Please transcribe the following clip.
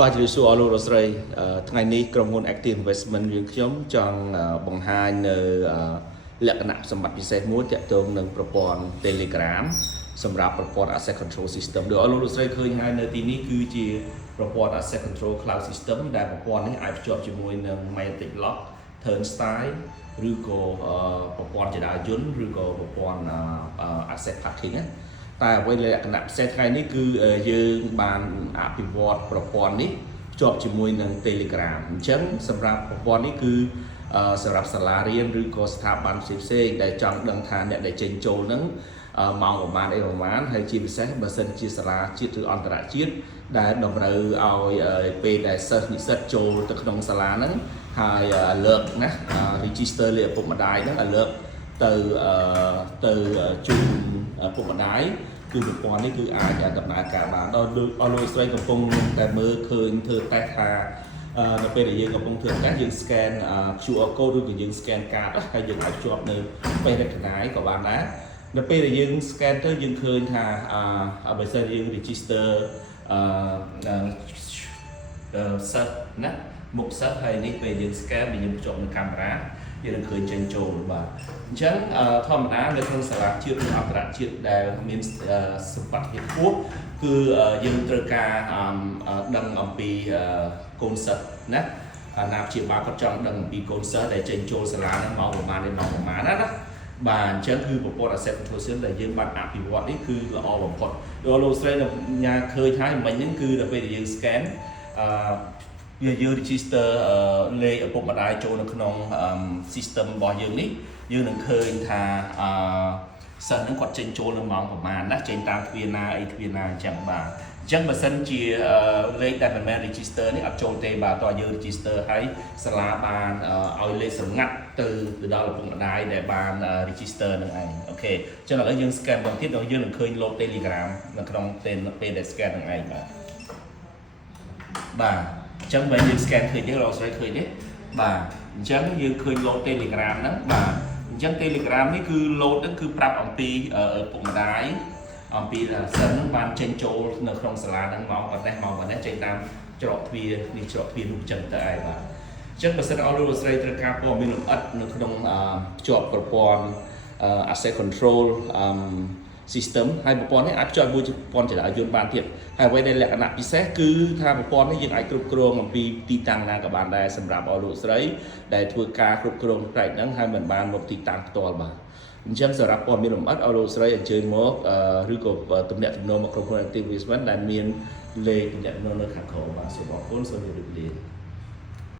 បាទជំរាបសួរអស់លោករស្រីថ្ងៃនេះក្រុមហ៊ុន Active Investment យើងខ្ញុំចង់បង្ហាញនៅលក្ខណៈសម្បត្តិពិសេសមួយទាក់ទងនឹងប្រព័ន្ធ Telegram សម្រាប់ប្រព័ន្ធ Asset Control System ដោយអស់លោករស្រីឃើញហើយនៅទីនេះគឺជាប្រព័ន្ធ Asset Control Cloud System ដែលប្រព័ន្ធនេះអាចភ្ជាប់ជាមួយនឹង Magnetic Lock Turnstile ឬក៏ប្រព័ន្ធចរាយន្តឬក៏ប្រព័ន្ធ Asset Parking ណាតែអ្វីលក្ខណៈពិសេសថ្ងៃនេះគឺយើងបានអភិវឌ្ឍប្រព័ន្ធនេះភ្ជាប់ជាមួយនឹង Telegram អញ្ចឹងសម្រាប់ប្រព័ន្ធនេះគឺសម្រាប់សាលារៀនឬក៏ស្ថាប័នផ្សេងៗដែលចង់ដឹងថាអ្នកដែលចេញចូលហ្នឹងម៉ោងប្រហែលអីប្រហែលហើយជាពិសេសបើសិនជាសាលាជាតិឬអន្តរជាតិដែលតម្រូវឲ្យពេលដែលសិស្សនិស្សិតចូលទៅក្នុងសាលាហ្នឹងហើយលើកណា register លេខឪពុកម្ដាយហ្នឹងឲ្យលើកទៅជូនឪពុកម្ដាយគឺប្រព័ន្ធនេះគឺអាចដំណើរការបានដល់លោកស្រីកំពុងតែមើលឃើញធ្វើតេស្តថានៅពេលដែលយើងកំពុងធ្វើតេស្តយើង scan QR code ឬក៏យើង scan card ហើយយើងអាចជាប់នៅ face recognize ក៏បានដែរនៅពេលដែលយើង scan ទៅយើងឃើញថាបើសិនយើង register សិស្សណាមុខសិស្សហើយនេះពេលយើង scan យើងភ្ជាប់នឹងកាមេរ៉ាយើងនឹងឃើញចេញចូលបាទអញ្ចឹងធម្មតានៅក្នុងសាលាជាតិឬអន្តរជាតិដែលមានសម្បត្តិភាពខ្ពស់គឺយើងត្រូវការដឹងអំពីកូនសិស្សណាអាណាព្យាបាលគាត់ចង់ដឹងអំពីកូនសិស្សដែលចេញចូលសាលាហ្នឹងមកប្រហែលណាបាទអញ្ចឹងគឺប្រព័ន្ធ Asset Control System ដែលយើងបានអភិវឌ្ឍនេះគឺល្អបំផុតលោកស្រីញ៉ាឃើញហើយមិញហ្នឹងគឺដល់ពេលដែលយើង scan យើង register លេខឪពុកម្ដាយចូលនៅក្នុង system របស់យើងនេះយើងនឹងឃើញថាសិស្សហ្នឹងគាត់ចេញចូលនៅម៉ោងប្រហែលណាចេញតាមទ្វារណាអីទ្វារណាអញ្ចឹងបាទអញ្ចឹងបើសិនជាលេខដែលមិនមែន register នេះអត់ចូលទេបាទតើយើង register ហើយសាលាបានឲ្យលេខសម្ងាត់ទៅដល់ឪពុកម្ដាយដែលបាន register នឹងឯងអូខេអញ្ចឹងឥឡូវយើង scan បន្តទៀតដល់យើងនឹងឃើញ load Telegram នៅក្នុងពេលដែល scan នឹងឯងបាទអញ្ចឹងបើយើង scan ឃើញទេលោកស្រីឃើញទេបាទអញ្ចឹងយើងឃើញ load Telegram ហ្នឹងបាទអញ្ចឹង Telegram នេះគឺ load ហ្នឹងគឺប្រាប់អំពីឪពុកម្ដាយអំពីសិស្សហ្នឹងបានចេញចូលនៅក្នុងសាលាហ្នឹងមកប៉ុណ្ណេះចេញតាមច្រកទ្វារនេះច្រកទ្វារនោះអញ្ចឹងទៅឯងបាទអញ្ចឹងបើសិនឲ្យលោកស្រីត្រូវការព័ត៌មានលម្អិតនៅក្នុងភ្ជាប់ប្រព័ន្ធ asset control system ហើយប្រព័ន្ធនេះអាចភ្ជាប់មួយប្រព័ន្ធចរាយន្តបានទៀតហើយអ្វីដែលលក្ខណៈពិសេសគឺថាប្រព័ន្ធនេះយើងអាចគ្រប់គ្រងអំពីទីតាំងណាក៏បានដែរសម្រាប់ឲ្យលោកស្រីដែលធ្វើការគ្រប់គ្រងផ្នែកហ្នឹងហើយមិនបានមកទីតាំងផ្ទាល់បាទអញ្ចឹងសម្រាប់ព័ត៌មានលម្អិតឲ្យលោកស្រីអញ្ជើញមកឬក៏ទំនាក់ទំនងមកក្រុមហ៊ុន Active Investment ដែលមានលេខទំនាក់ទំនងនៅខាងក្រោមបាទសូមអរគុណសូមជម្រាបលា